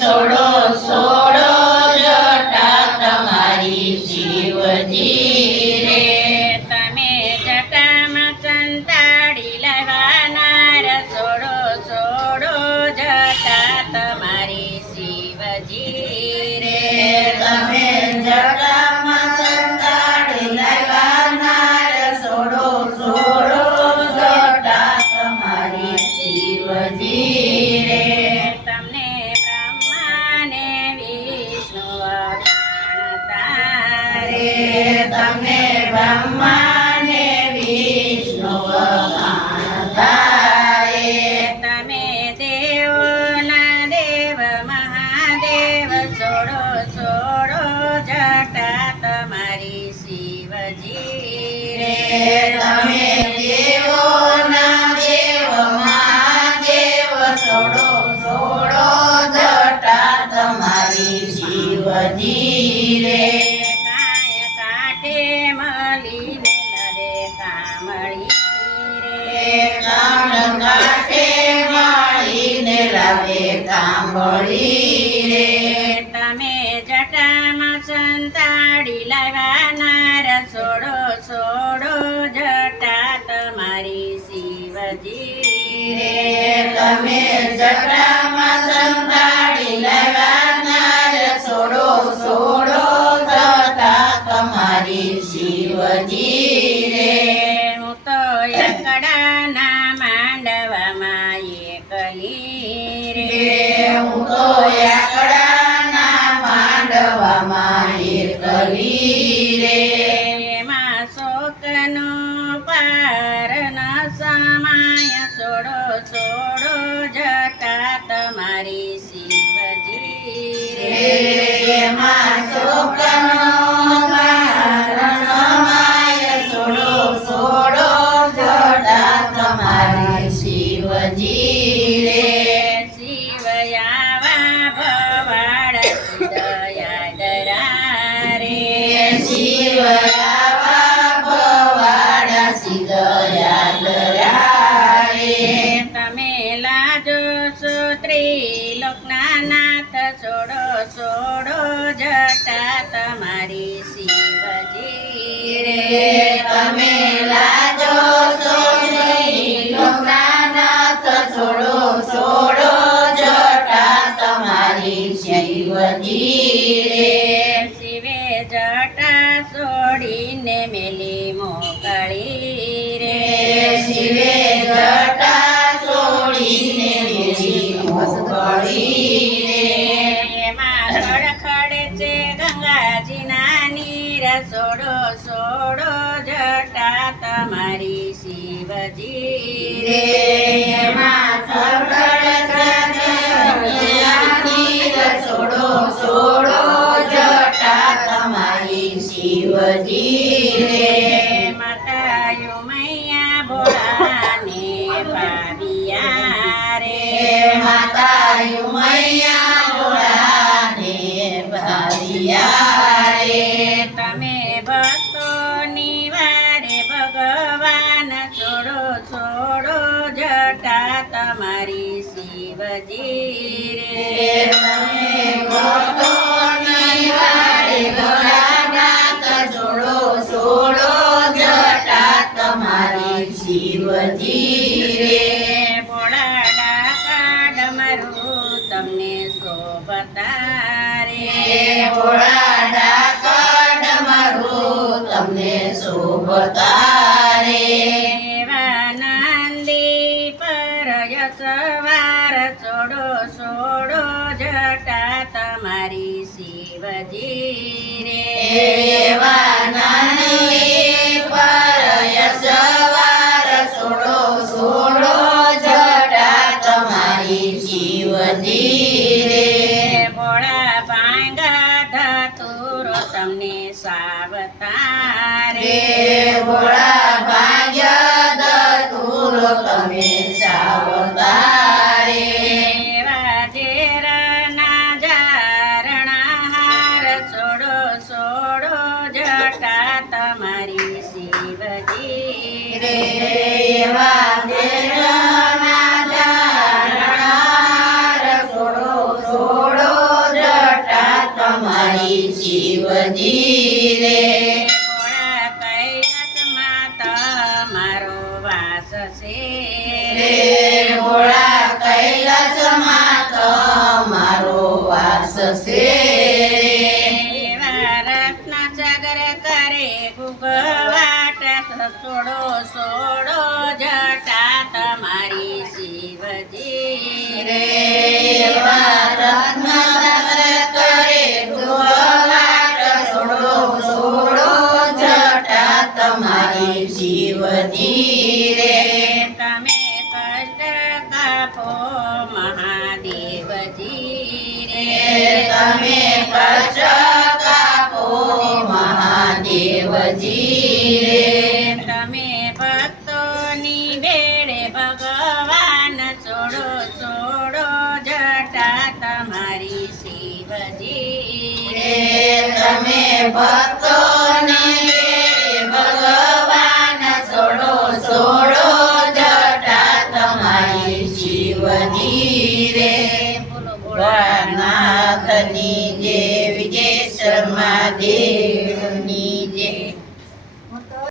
સોડો સોડો જટા તમારી શિવજી રે. તમે જટામાં સંતાડી લેવાનાર સોડો સોડો જટા તમારી શિવજી રે. તમે જટામાં સંતાડી લેવાનાર સોડો સોડો જટા તમારી શિવજી રે. તમને બ્રહ્માને વિષ્ણુ જાણતા રે. તમે બ્રહ્માને વિષ્ણુ જાણતા રે. તમે દેવોના દેવ મહાદેવ સોડો સોડો જટા તમારી શિવજી રે. તમે દેવોના દેવ મહાદેવ સોડો સોડો જટા તમારી શિવજી રે. કાય કાંઠે મળી રે કામળી રે. કામ કાંઠે મળીને લાવે કાંબળી રે. તમે જટામાં સંતાડી લાવનાર સોડો સોડો જટા તમારી શિવજી રે. તમે જટામાં સંતાડી લેવાનાર સોડો સોડો જટા તમારી શિવજી રે. હું તો એકડાના માંડવામાં એકલી રે. હું તો એકડાના માંડવામાં એકલી રે. એમાં શોકનો પાર ન સમાય સોડો સોડો જટા તમારી શિવજી રે. એમાં શોકનો પાર સમાય સોડો સોડો જટા તમારી શિવજી રે. શિવયાવા ભવાડ દયા દરા રે. શિવયાવા ભવાડા સિદ્ધયા દયા રે. તમે લાજો છો ત્રિલોકના નાથ સોડો સોડો જટા તમારી શિવજી રે. તમે લાજો છો લોકનાથ સોડો સોડો જટા તમારી શિવજી રે. શિવે જટા છોડીને મેલી મોકળી રે. શિવે જટા છોડીને મેલી મોકળી રે. એમાં ખડખડ છે ગંગાજીના નીર સોડો સોડો જટા તમારી શિવજી રે. એમાં સગળ સગળની સોડો સોડો જટા તમારી શિવજી રે. માતાયો મૈયા ભોળાને ભાવિયા રે. માતાયું મૈયા ભોળાને ભાવિયા રે. તમે ભક્તોની વારે ભગવાન સોડો સોડો જટા તમારી શિવજી રે. તમે ભક્તોની વારે ભોળાનાથ સોડો સોડો જટા તમારી શિવજી રે. ભોળા ડાકા ડમરું તમને શોભતા રે. ભોળા ડાકા ડમરું તમને શોભતા રે. એવા નંદી પર સવાર સોડો સોડો જટા તમારી શિવજી રે. એવા નાની પરય સવાર સોડો સોડો જટા તમારી શિવજી રે. ભોળા ભાંગા ધતુરો તમને સાવતા રે. ભોળા ભાગ્ય દતુરો તમે સાવતા રે. એવા ઝેરના ઝારણા હાર સોડો સોડો જટા તમારી શિવજી રે. એવા દેવના ધારણાર સોડો સોડો શિવજી રે ભોળા કૈલાસમાં તમારો વાસ છે રે ભોળા કૈલાસમાં તમારો વાસ છે એવા રત્ન સાગર કરે ગુગવાટ સોડો સોડો જટા તમારી શિવજી રે એવા રત્ન સાગર કરે ગુગવાટ સોડો સોડો જટા તમારી શિવજી રે તમે કષ્ટ કાપો મહાદેવજી રે રે તમે કષ્ટ કાપો મહાદેવજી રે તમે ભક્તોની ભેળે ભગવાન છોડો છોડો જટા તમારી શિવજી રે તમે ભક્તોને ભગવાન છોડો છોડો જટા તમારી શિવજી રે ભોળાનાથની